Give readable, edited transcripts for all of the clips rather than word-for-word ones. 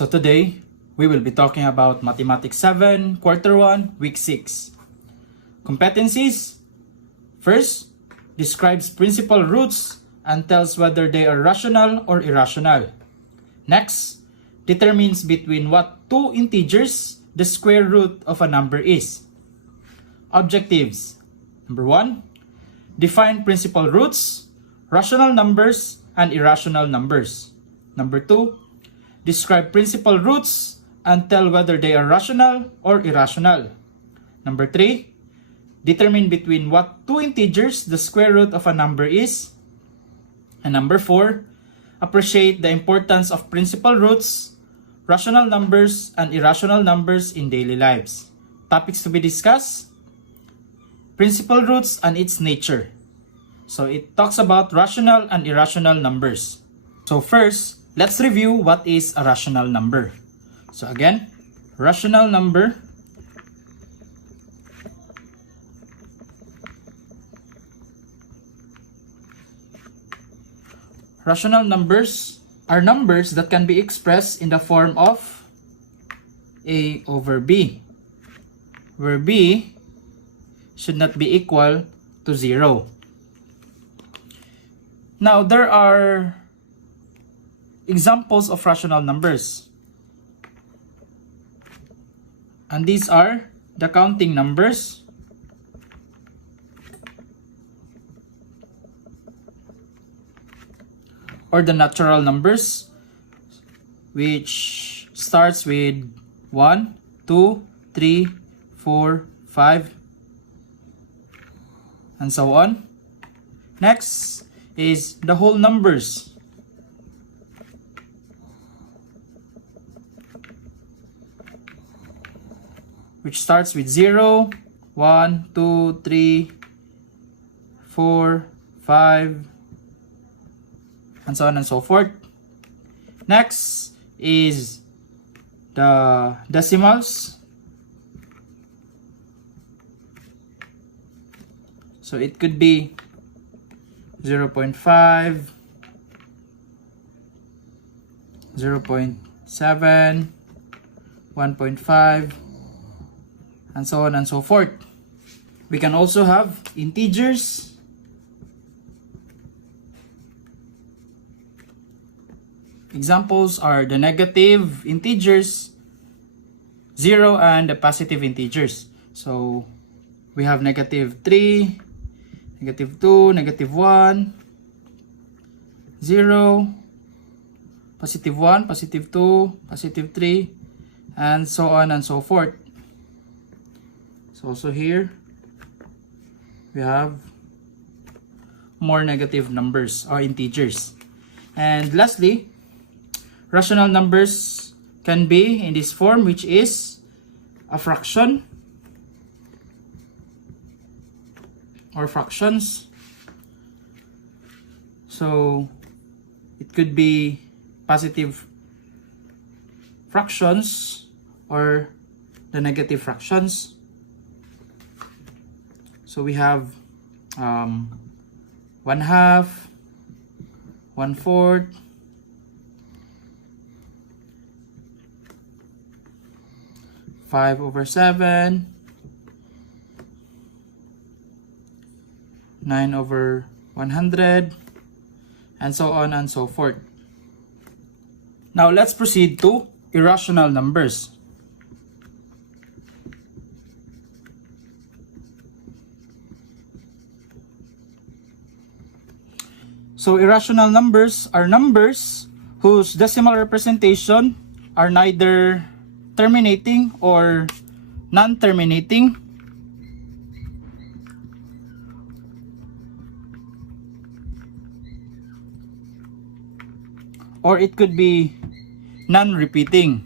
So today, we will be talking about Mathematics 7, Quarter 1, Week 6. Competencies. First, describes principal roots and tells whether they are rational or irrational. Next, determines between what two integers the square root of a number is. Objectives. Number 1, define principal roots, rational numbers, and irrational numbers. Number 2, describe principal roots and tell whether they are rational or irrational. Number 3, determine between what two integers the square root of a number is. And number 4, appreciate the importance of principal roots, rational numbers, and irrational numbers in daily lives. Topics to be discussed: principal roots and its nature. So it talks about rational and irrational numbers. So first, let's review what is a rational number. So again, rational number rational numbers are numbers that can be expressed in the form of A over B, where B should not be equal to 0. Now, there are examples of rational numbers. And these are the counting numbers, or the natural numbers, which starts with 1, 2, 3, 4, 5, and so on. Next is the whole numbers, which starts with 0, 1, 2, 3, 4, 5, and so on and so forth. Next is the decimals. So it could be 0.5, 0.7, 1.5, and so on and so forth. We can also have integers. Examples are the negative integers, 0, and the positive integers. So we have negative 3, negative 2, negative 1, 0, positive 1, positive 2, positive 3, and so on and so forth. So also here, we have more negative numbers or integers. And lastly, rational numbers can be in this form, which is a fraction or fractions. So it could be positive fractions or the negative fractions. So we have 1/2, 1/4, 5/7, 9/100, and so on and so forth. Now let's proceed to irrational numbers. So irrational numbers are numbers whose decimal representation are neither terminating or non-terminating, or it could be non-repeating.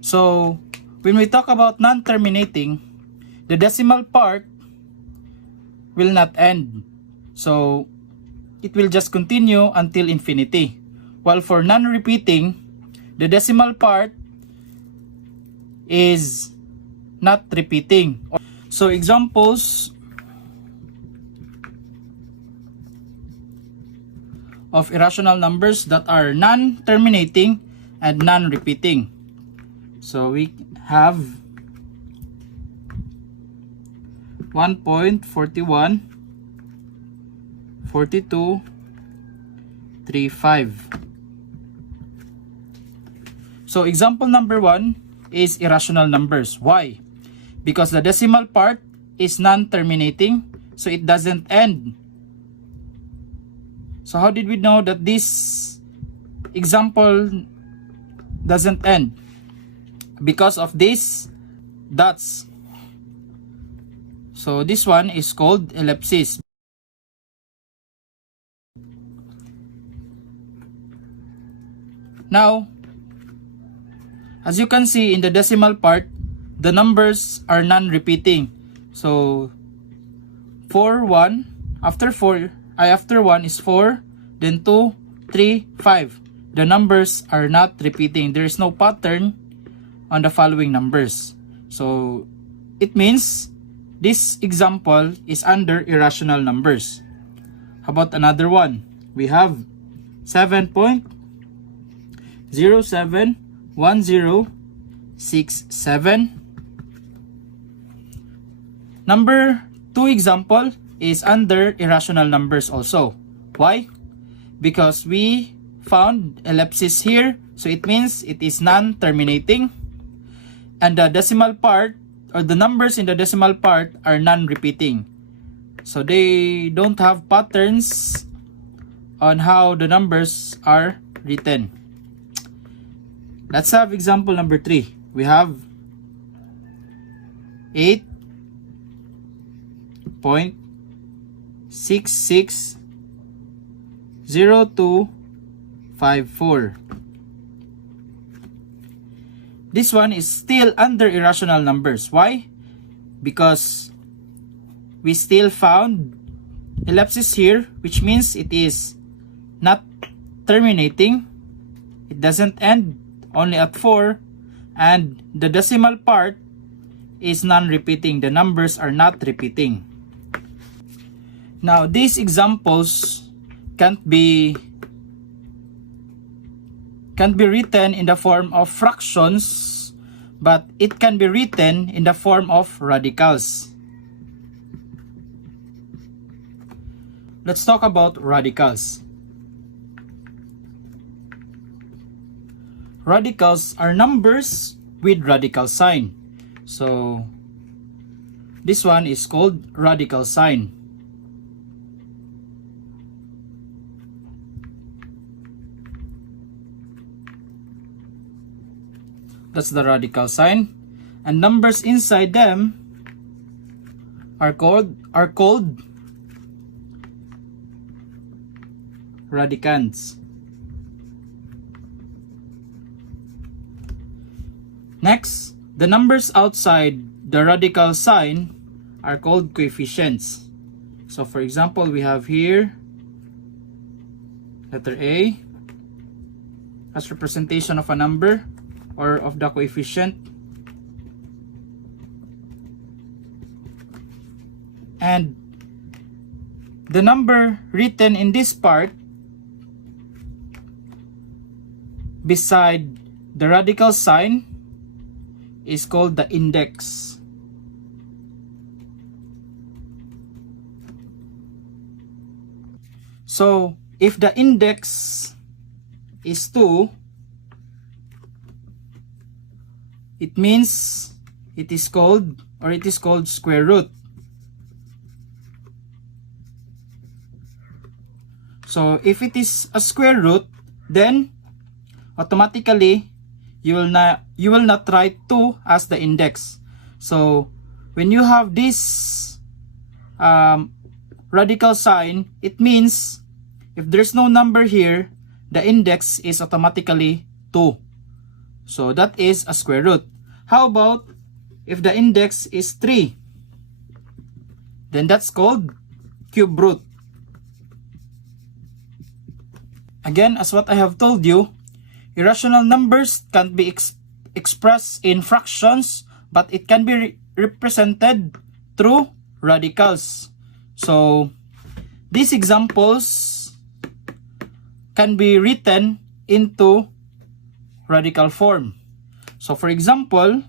So when we talk about non-terminating, the decimal part will not end. So it will just continue until infinity. While for non-repeating, the decimal part is not repeating. So examples of irrational numbers that are non-terminating and non-repeating. So we have 1.41, 42, 35. So example number 1 is irrational numbers. Why? Because the decimal part is non-terminating, so it doesn't end. So how did we know that this example doesn't end? Because of these dots. So this one is called ellipsis. Now, as you can see in the decimal part, the numbers are non-repeating. So 4, 1, after 1 is 4, then 2, 3, 5. The numbers are not repeating. There is no pattern on the following numbers. So it means this example is under irrational numbers. How about another one? We have 7.071067. Number 2 example is under irrational numbers also. Why? Because we found ellipsis here, so it means it is non-terminating, and the decimal part or the numbers in the decimal part are non-repeating. So they don't have patterns on how the numbers are written. Let's have example number 3. We have 8.660254. This one is still under irrational numbers. Why? Because we still found ellipsis here, which means it is not terminating. It doesn't end only at 4, and the decimal part is non-repeating. The numbers are not repeating. Now, these examples can't be written in the form of fractions, but it can be written in the form of radicals. Let's talk about radicals. Radicals are numbers with radical sign. So this one is called radical sign. That's the radical sign, and numbers inside them are called radicands. Next, the numbers outside the radical sign are called coefficients. So for example, we have here letter A as representation of a number or of the coefficient, and the number written in this part beside the radical sign is called the index. So if the index is 2, it means it is called square root. So if it is a square root, then automatically you will not write 2 as the index. So when you have this radical sign, it means if there's no number here, the index is automatically 2. So that is a square root. How about if the index is 3? Then that's called cube root. Again, as what I have told you, irrational numbers can't be expressed in fractions, but it can be represented through radicals. So these examples can be written into radical form. So for example,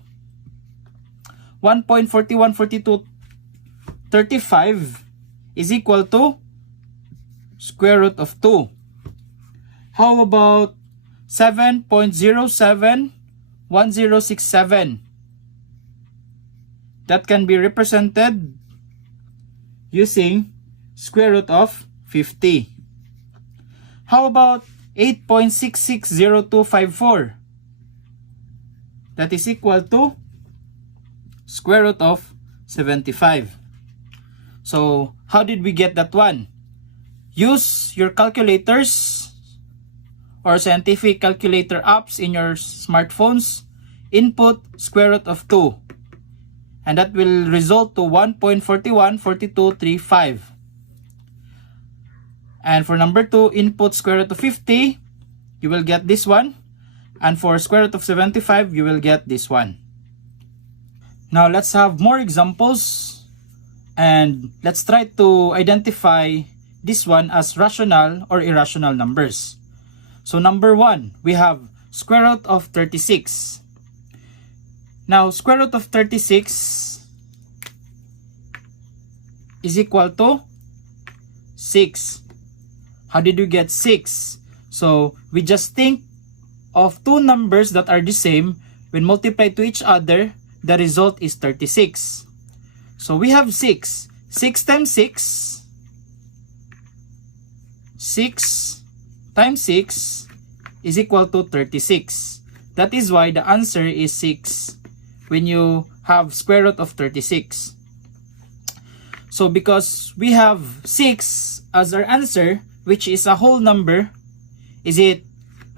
1.414235 is equal to square root of 2. How about 7.071067? That can be represented using square root of 50. How about 8.660254? That is equal to square root of 75. So, how did we get that one? Use your calculators or scientific calculator apps in your smartphones. Input square root of 2. And that will result to 1.414235. And for number 2, input square root of 50. You will get this one. And for square root of 75, you will get this one. Now, let's have more examples. And let's try to identify this one as rational or irrational numbers. So, number 1, we have square root of 36. Now, square root of 36 is equal to 6. How did you get 6? So, we just think of two numbers that are the same. When multiplied to each other, the result is 36. So, we have 6. 6 times 6. 6 times 6 is equal to 36. That is why the answer is 6 when you have square root of 36. So, because we have 6 as our answer, which is a whole number, is it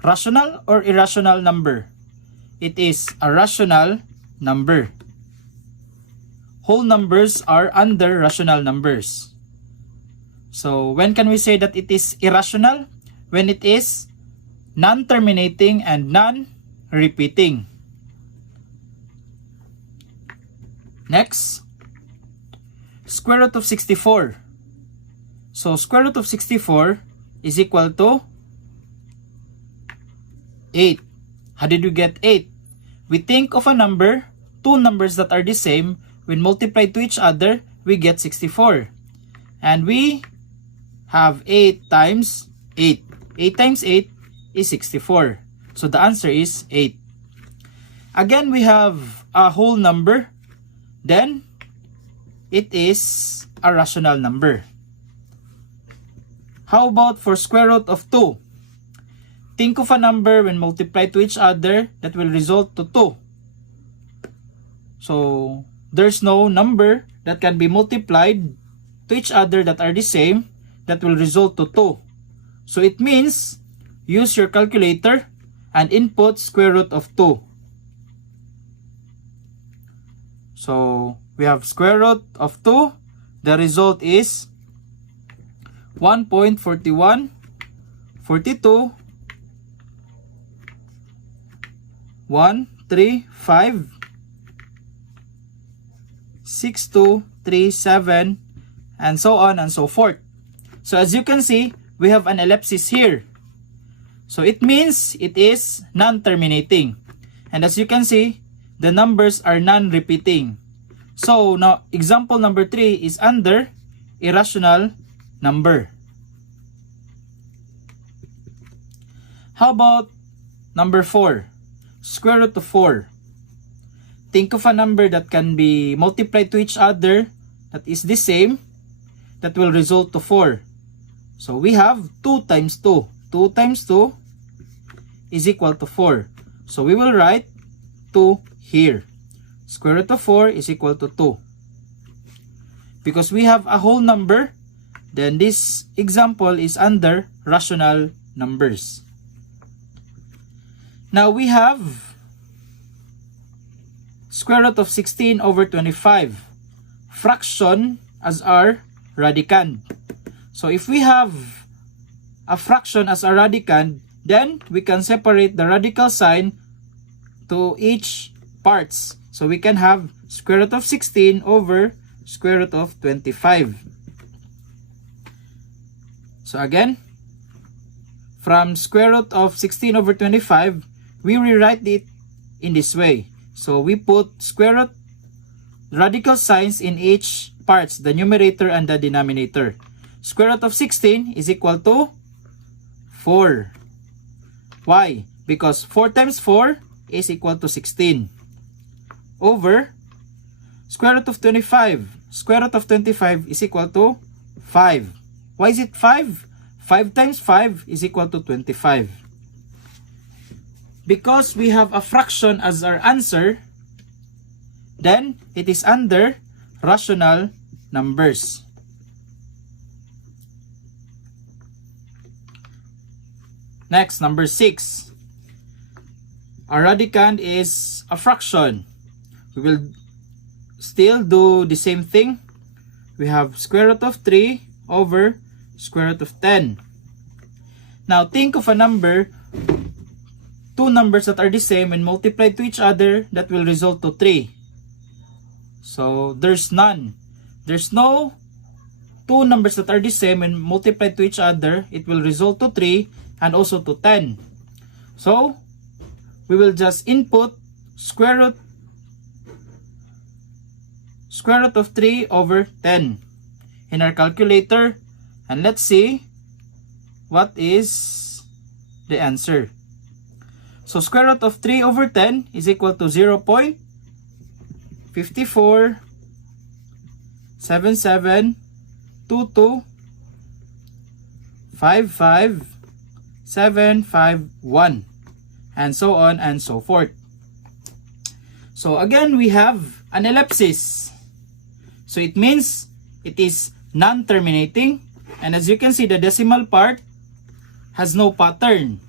rational or irrational number? It is a rational number. Whole numbers are under rational numbers. So, when can we say that it is irrational? When it is non-terminating and non-repeating. Next, square root of 64. So, square root of 64 is equal to 8. How did we get 8? We think of a number, two numbers that are the same. When multiplied to each other, we get 64. And we have 8 times 8. 8 times 8 is 64. So the answer is 8. Again, we have a whole number. Then, it is a rational number. How about for square root of 2? Think of a number when multiplied to each other that will result to 2. So, there's no number that can be multiplied to each other that are the same that will result to 2. So, it means use your calculator and input square root of 2. So, we have square root of 2. The result is 1.4142 135 6237 and so on and so forth. So as you can see, we have an ellipsis here. So it means it is non-terminating. And as you can see, the numbers are non-repeating. So now example number 3 is under irrational number. How about number 4? Square root of 4. Think of a number that can be multiplied to each other that is the same, that will result to 4. So we have 2 times 2. 2 times 2 is equal to 4. So we will write 2 here. Square root of 4 is equal to 2. Because we have a whole number, then this example is under rational numbers. Now we have square root of 16 over 25. Fraction as our radicand. So if we have a fraction as a radicand, then we can separate the radical sign to each parts. So we can have square root of 16 over square root of 25. So again, from square root of 16 over 25, we rewrite it in this way. So we put square root radical signs in each parts, the numerator and the denominator. Square root of 16 is equal to 4. Why? Because 4 times 4 is equal to 16. Over square root of 25. Square root of 25 is equal to 5. Why is it 5? 5 times 5 is equal to 25. Because we have a fraction as our answer, then it is under rational numbers. Next, number 6. Our radicand is a fraction. We will still do the same thing. We have square root of 3 over square root of 10. Now, think of a number, two numbers that are the same and multiplied to each other that will result to 3. So, there's none. There's no two numbers that are the same and multiplied to each other. It will result to 3 and also to 10. So, we will just input square root of 3 over 10 in our calculator, and let's see what is the answer. So square root of 3 over 10 is equal to 0.547722555751, and so on and so forth. So again, we have an ellipsis. So it means it is non-terminating, and as you can see, the decimal part has no pattern.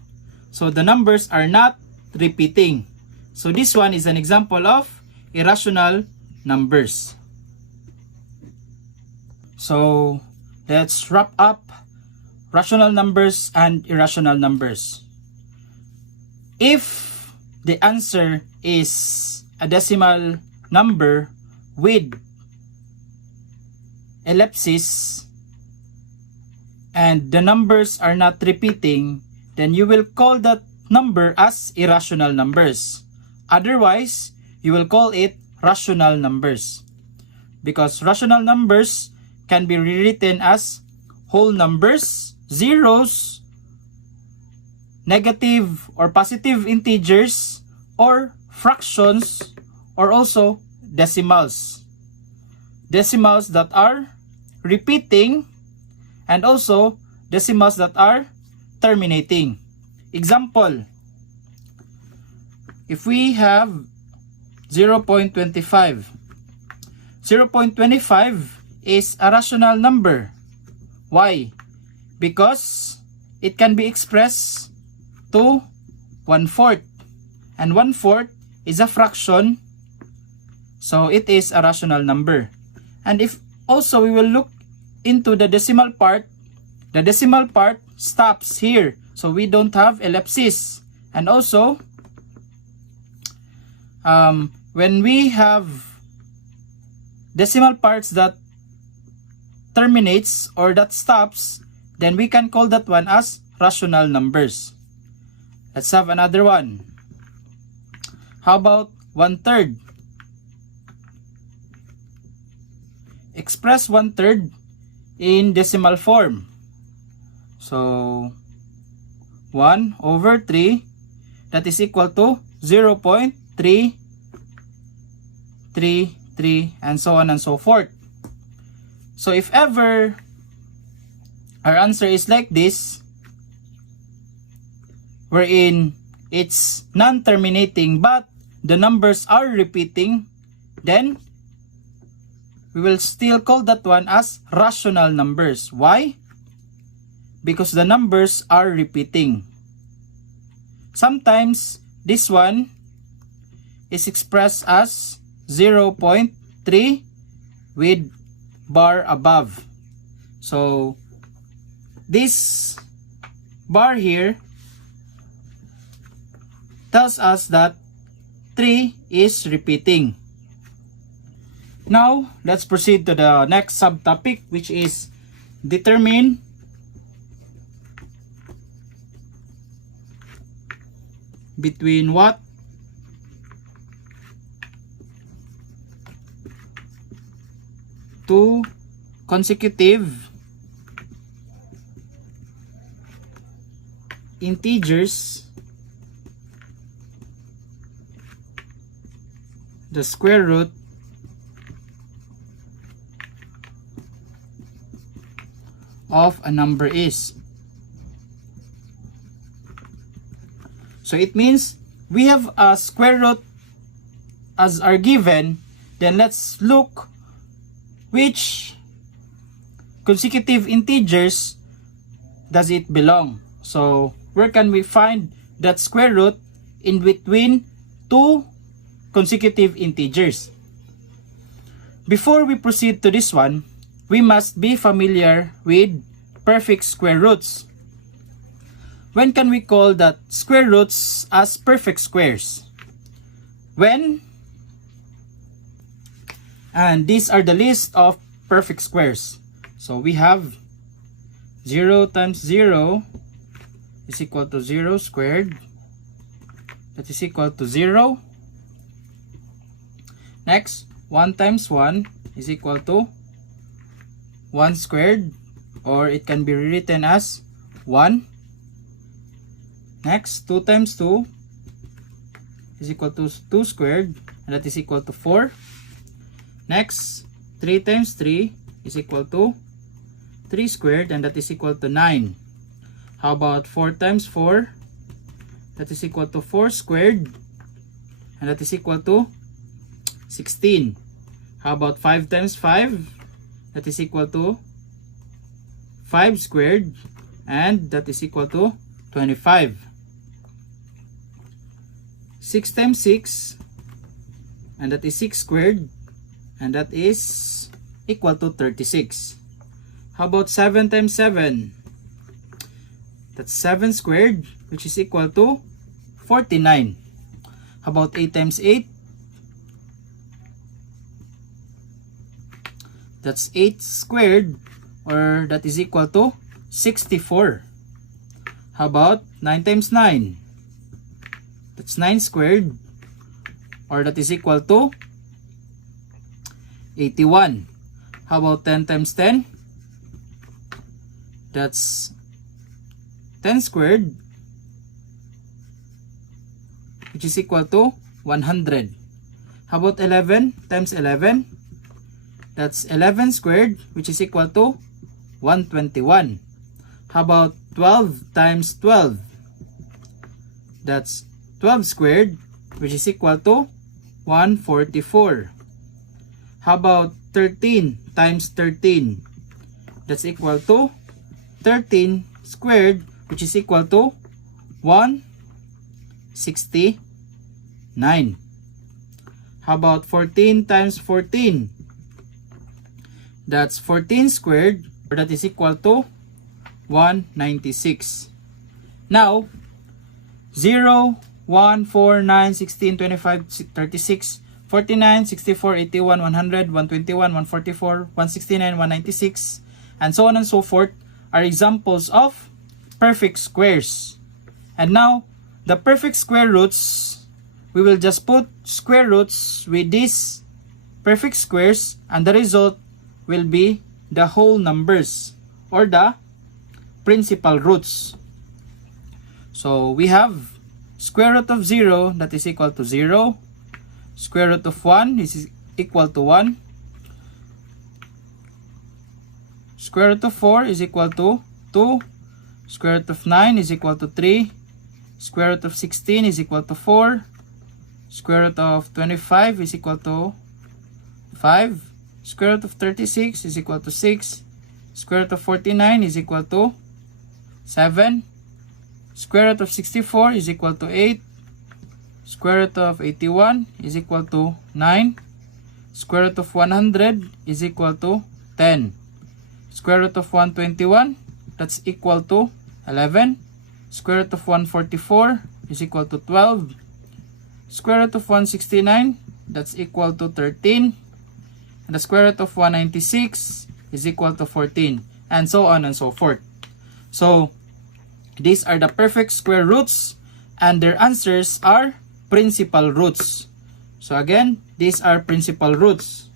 So the numbers are not repeating. So this one is an example of irrational numbers. So let's wrap up rational numbers and irrational numbers. If the answer is a decimal number with ellipsis and the numbers are not repeating, then you will call that number as irrational numbers. Otherwise, you will call it rational numbers, because rational numbers can be rewritten as whole numbers, zeros, negative or positive integers, or fractions, or also decimals. Decimals that are repeating and also decimals that are terminating. Example, if we have 0.25, 0.25 is a rational number. Why? Because it can be expressed to 1/4, and 1/4 is a fraction, so it is a rational number. And if also we will look into the decimal part stops here, so we don't have ellipsis. And also when we have decimal parts that terminates or that stops, then we can call that one as rational numbers. Let's have another one. How about 1/3? Express 1/3 in decimal form. So 1/3, that is equal to 0.333, and so on and so forth. So if ever our answer is like this, wherein it's non-terminating but the numbers are repeating, then we will still call that one as rational numbers. Why? Because the numbers are repeating. Sometimes this one is expressed as 0.3 with bar above. So this bar here tells us that 3 is repeating. Now, let's proceed to the next subtopic, which is determine between what? Two consecutive integers, the square root of a number is. So it means we have a square root as our given. Then let's look which consecutive integers does it belong. So where can we find that square root in between two consecutive integers? Before we proceed to this one, we must be familiar with perfect square roots. When can we call that square roots as perfect squares? When, and these are the list of perfect squares. So we have 0 times 0 is equal to 0 squared. That is equal to 0. Next, 1 times 1 is equal to 1 squared, or it can be rewritten as 1. Next, 2 times 2 is equal to 2 squared, and that is equal to 4. Next, 3 times 3 is equal to 3 squared, and that is equal to 9. How about 4 times 4? That is equal to 4 squared, and that is equal to 16. How about 5 times 5? That is equal to 5 squared, and that is equal to 25. 6 times 6, and that is 6 squared, and that is equal to 36. How about 7 times 7? That's 7 squared, which is equal to 49. How about 8 times 8? That's 8 squared, or that is equal to 64. How about 9 times 9? That's 9 squared, or that is equal to 81. How about 10 times 10? That's 10 squared, which is equal to 100. How about 11 times 11? That's 11 squared, which is equal to 121. How about 12 times 12? That's 12 squared, which is equal to 144. How about 13 times 13? That's equal to 13 squared, which is equal to 169. How about 14 times 14? That's 14 squared, or that is equal to 196. Now, 0, 1, 4, 9, 16, 25, 36, 49, 64, 81, 100, 121, 144, 169, 196, and so on and so forth are examples of perfect squares. And now, the perfect square roots, we will just put square roots with these perfect squares, and the result will be the whole numbers, or the principal roots. So we have square root of 0, that is equal to 0. Square root of 1 is equal to 1. Square root of 4 is equal to 2. Square root of 9 is equal to 3. Square root of 16 is equal to 4. Square root of 25 is equal to 5. Square root of 36 is equal to 6. Square root of 49 is equal to 7. Square root of 64 is equal to 8. Square root of 81 is equal to 9. Square root of 100 is equal to 10. Square root of 121, that's equal to 11. Square root of 144 is equal to 12. Square root of 169, that's equal to 13. And the square root of 196 is equal to 14. And so on and so forth. So, these are the perfect square roots and their answers are principal roots. So again, these are principal roots.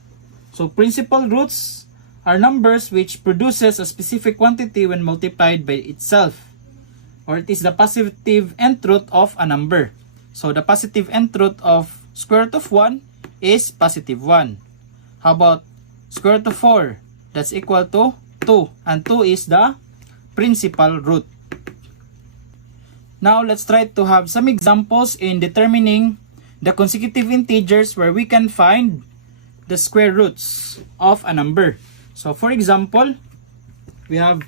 So principal roots are numbers which produces a specific quantity when multiplied by itself, or it is the positive nth root of a number. So the positive nth root of square root of 1 is positive 1. How about square root of 4? That's equal to 2, and 2 is the principal root. Now let's try to have some examples in determining the consecutive integers where we can find the square roots of a number. So for example, we have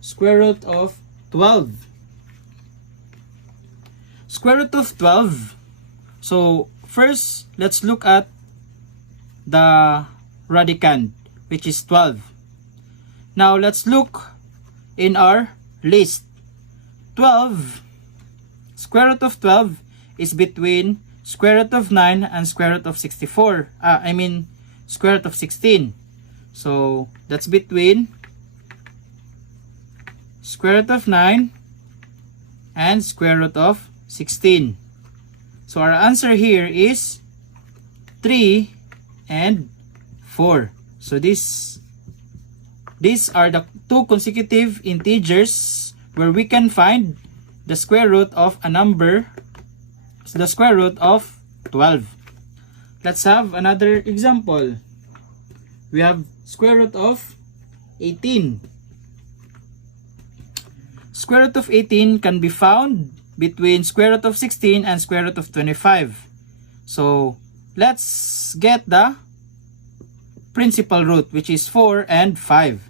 square root of 12. Square root of 12. So first, let's look at the radicand, which is 12. Now let's look in our list. 12, square root of 12 is between square root of 9 and square root of 64. Square root of 16. So that's between square root of 9 and square root of 16. So our answer here is 3 and 4. So these are the two consecutive integers where we can find the square root of a number, the square root of 12. Let's have another example. We have square root of 18. Square root of 18 can be found between square root of 16 and square root of 25. So let's get the principal root, which is 4 and 5.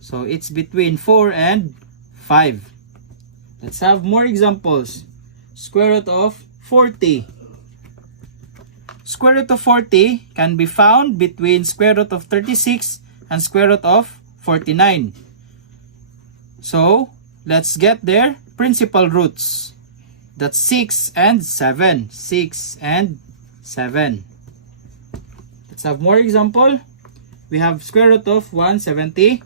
So it's between 4 and 5. Let's have more examples. Square root of 40. Square root of 40 can be found between square root of 36 and square root of 49. So let's get their principal roots. That's 6 and 7. 6 and 7. Let's have more example. We have square root of 175.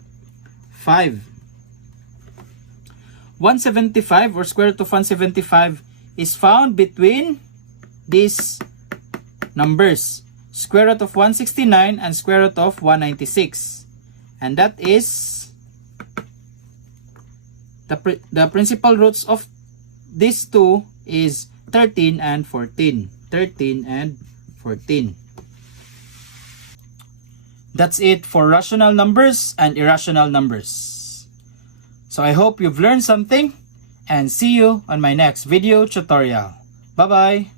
175, or square root of 175, is found between these numbers. Square root of 169 and square root of 196. And that is the principal roots of these two is 13 and 14. 13 and 14. That's it for rational numbers and irrational numbers. So I hope you've learned something, and see you on my next video tutorial. Bye-bye!